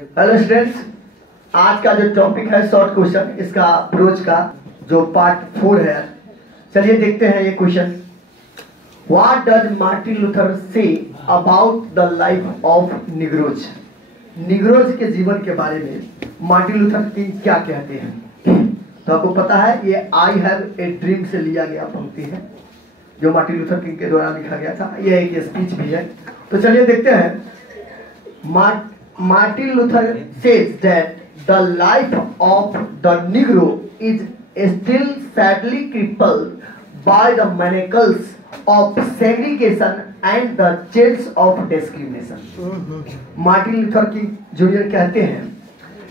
Hello students, आज का जो टॉपिक है शॉर्ट क्वेश्चन, इसका अप्रोच का जो पार्ट 4 है। चलिए देखते हैं ये question. What does Martin Luther say about the life of Negroes? Negroes के जीवन के बारे में मार्टिन लूथर किंग क्या कहते हैं? तो आपको पता है ये आई हैव ए ड्रीम से लिया गया पंक्ति है जो मार्टिन लूथर किंग के द्वारा लिखा गया था। ये एक स्पीच भी है। तो चलिए देखते हैं। Martin Luther says that the life of the Negro is still sadly crippled by the manacles of segregation and the chains of discrimination. Martin Luther king junior कहते हैं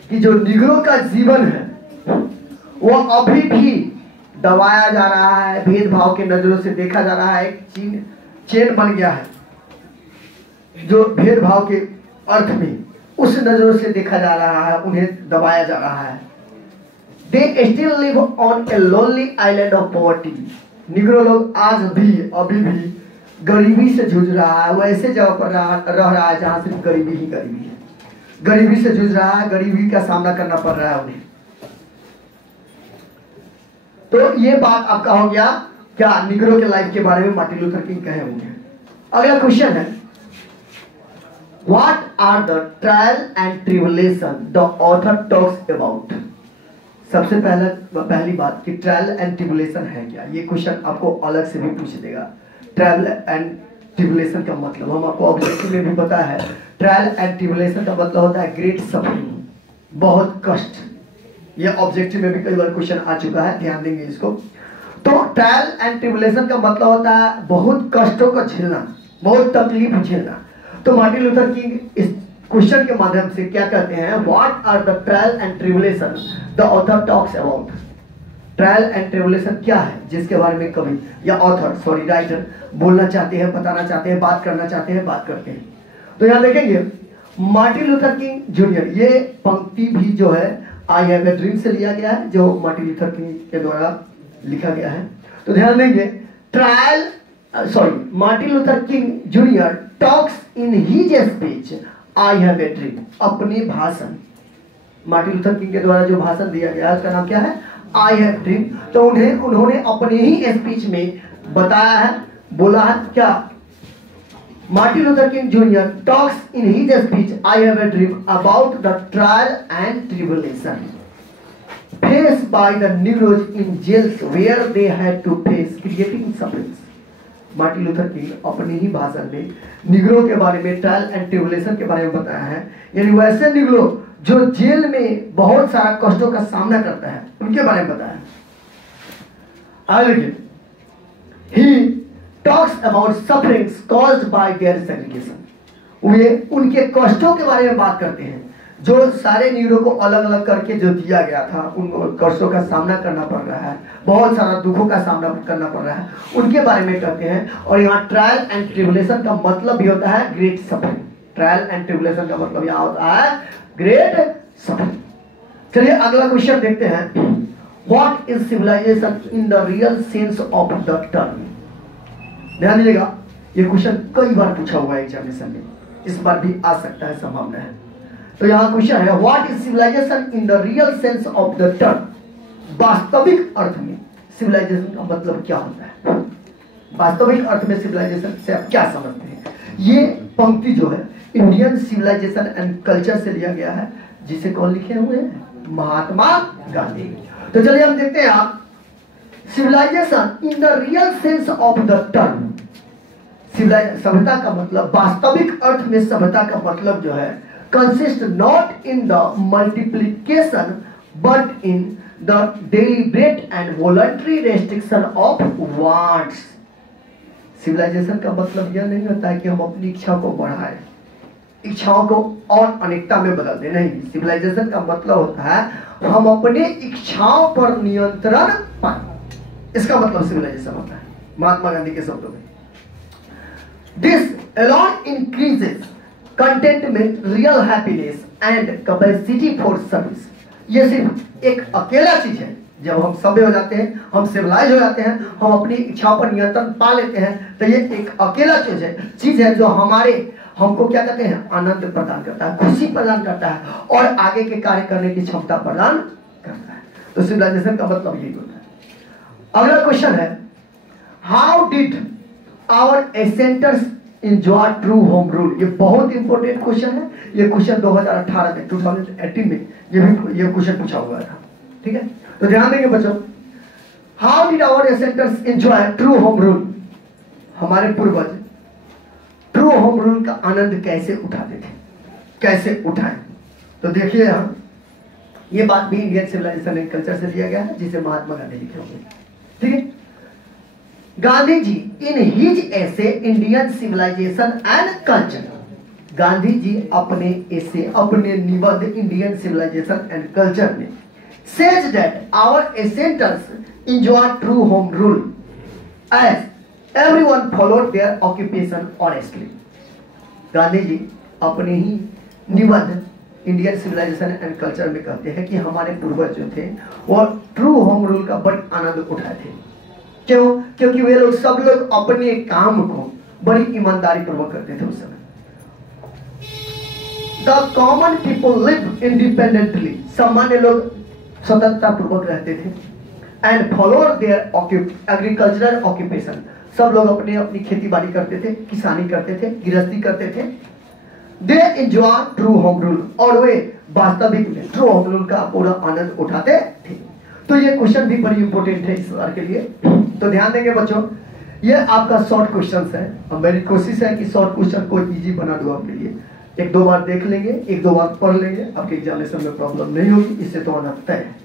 कि जो निग्रो का जीवन है वो अभी भी दबाया जा रहा है, भेदभाव के नजरों से देखा जा रहा है। एक चेन बन गया है जो भेदभाव के अर्थ में उस नजरों से देखा जा रहा है, उन्हें दबाया जा रहा है। They still live on a lonely island of poverty. Negro लोग आज भी अभी भी गरीबी से जूझ रहा है। वो ऐसे जगह पर रह रहा है जहां सिर्फ गरीबी ही गरीबी है। गरीबी से जूझ रहा है, गरीबी का सामना करना पड़ रहा है उन्हें। तो ये बात आपका हो गया क्या निग्रो के लाइफ के बारे में मार्टिन लूथर किंग कहे होंगे। अगला क्वेश्चन है, What are the trial and tribulation the author talks about? सबसे पहली बात कि ट्रायल एंड ट्रिबुलेशन है क्या। ये क्वेश्चन आपको अलग से भी पूछ देगा। ट्रायल एंड ट्रिबुलेशन का मतलब हम आपको ऑब्जेक्टिव में भी पता है। ट्रायल एंड ट्रिबुलेशन का मतलब होता है ग्रेट सफरिंग, बहुत कष्ट। ये ऑब्जेक्टिव में भी कई बार क्वेश्चन आ चुका है, ध्यान देंगे इसको। तो ट्रायल एंड ट्रिबुलेशन का मतलब होता है बहुत कष्टों को झेलना, बहुत तकलीफ झेलना। तो मार्टिन लूथर किंग इस क्वेश्चन के माध्यम से क्या कहते हैं, what are the trial and tribulation the author talks about? Trial and tribulation क्या है जिसके बारे में कवि या ऑथर राइटर बोलना चाहते हैं, बताना चाहते हैं, बात करना चाहते हैं, बात करते हैं। तो यहां देखेंगे मार्टिन लूथर किंग जूनियर, ये पंक्ति भी जो है आई हैव ए ड्रीम से लिया गया है जो मार्टिन लूथर किंग के द्वारा लिखा गया है। तो ध्यान देंगे Martin Luther king junior talks in his speech I have a dream. अपने भाषण, मार्टिन लूथर किंग के द्वारा जो भाषण दिया गया उसका नाम क्या है, आई हैव ड्रीम। तो उन्होंने अपने ही स्पीच में बताया है, बोला है क्या, Martin Luther king junior talks in his speech I have a dream about the trial and tribulation faced by the Negroes in jails where they had to face creating sufferings. Martin Luther king अपने ही भाषण में Negro के बारे में, trial and tribulation के बारे में बताया है। यानी वैसे निग्रो जो जेल में बहुत सारा कष्टों का सामना करता है उनके बारे में बताया। आगे देखिए, he talks about sufferings caused by their segregation. वे उनके कष्टों के बारे में बात करते हैं जो सारे निग्रो को अलग अलग करके जो दिया गया था, उनको कष्टों का सामना करना पड़ रहा है, बहुत सारा दुखों का सामना करना पड़ रहा है, उनके बारे में कहते हैं। और यहाँ ट्रायल एंड ट्रिबुलेशन का मतलब भी होता है great suffering. Trial and tribulation का मतलब यहाँ होता है ग्रेट सफरिंग। चलिए अगला क्वेश्चन देखते हैं, what is civilization in the real sense of the term? ध्यान दीजिएगा, ये क्वेश्चन कई बार पूछा हुआ है एग्जामिनेशन में, इस बार भी आ सकता है, संभावना है। तो यहाँ क्वेश्चन है, what is civilization in the real sense of the term? वास्तविक अर्थ में सिविलाइजेशन का मतलब क्या होता है? वास्तविक अर्थ में सिविलाइजेशन से आप क्या समझते हैं? ये पंक्ति जो है इंडियन सिविलाइजेशन एंड कल्चर से लिया गया है, जिसे कौन लिखे हुए हैं, महात्मा गांधी। तो चलिए हम देखते हैं आप, civilization in the real sense of the term. सभ्यता का मतलब, वास्तविक अर्थ में सभ्यता का मतलब जो है, consist not in the multiplication but in the deliberate and voluntary restriction of wants. Civilization का मतलब यह नहीं होता है कि हम अपनी इच्छा को बढ़ाएं, इच्छाओं को और अनेकता में बदल दें। नहीं, सिविलाइजेशन का मतलब होता है हम अपने इच्छाओं पर नियंत्रण पाएं। इसका मतलब सिविलाइजेशन होता है महात्मा गांधी के शब्दों में। This alone increases contentment, real happiness and capacity for service. ये सिर्फ एक अकेला चीज है। जब हम सभ्य हो जाते हैं, हम सिविलाइज हो जाते हैं, हम अपनी इच्छाओं पर नियंत्रण पा लेते हैं, तो ये एक अकेला चीज है जो हमको क्या कहते हैं, आनंद प्रदान करता है, खुशी प्रदान करता है और आगे के कार्य करने की क्षमता प्रदान करता है। तो सिविलाइजेशन का मतलब यही होता है। अगला क्वेश्चन है, how did our ancestors enjoy true home rule. ये बहुत इंपॉर्टेंट क्वेश्चन है। ये क्वेश्चन 2018 में 2018 में ये क्वेश्चन पूछा हुआ था। ठीक है, तो ध्यान देंगे बच्चों। How did our ancestors enjoy true home rule. हमारे पूर्वज ट्रू होम रूल का आनंद कैसे उठाते थे, कैसे उठाए। तो देखिए हम, ये बात भी इंडियन सिविलाइजेशन एंड कल्चर से लिया गया है, जिसे महात्मा गांधी लिखे होंगे। ठीक है, Gandhi ji in his essay Indian civilisation and culture, Gandhi ji अपने ऐसे, अपने निबंध इंडियन सिविलाइजेशन एंड कल्चर में says that our ancestors enjoy true home rule as everyone followed their occupation honestly। Gandhi ji अपने ही निबंध इंडियन सिविलाइजेशन एंड कल्चर में कहते हैं कि हमारे पूर्वज जो थे वो ट्रू होम रूल का बड़ी आनंद उठाए थे। क्यों? क्योंकि वे लोग सब लोग अपने काम को बड़ी ईमानदारी पूर्वक करते थे उस समय। The common people live independently, सामान्य लोग स्वतंत्रता पूर्वक रहते थे। And follow their agricultural occupation, सब लोग अपने अपनी खेती बाड़ी करते थे, किसानी करते थे, गृहस्थी करते थे। They enjoy true home rule, और वे वास्तविक में ट्रू होम रूल का पूरा आनंद उठाते थे। तो ये क्वेश्चन भी बड़ी इंपॉर्टेंट है इस बार के लिए। तो ध्यान देंगे बच्चों, ये आपका शॉर्ट क्वेश्चन है और मेरी कोशिश है कि शॉर्ट क्वेश्चन को इजी बना दूं आपके लिए। एक दो बार देख लेंगे, एक दो बार पढ़ लेंगे, आपके एग्जामिनेशन में प्रॉब्लम नहीं होगी, इससे तो आना तय है।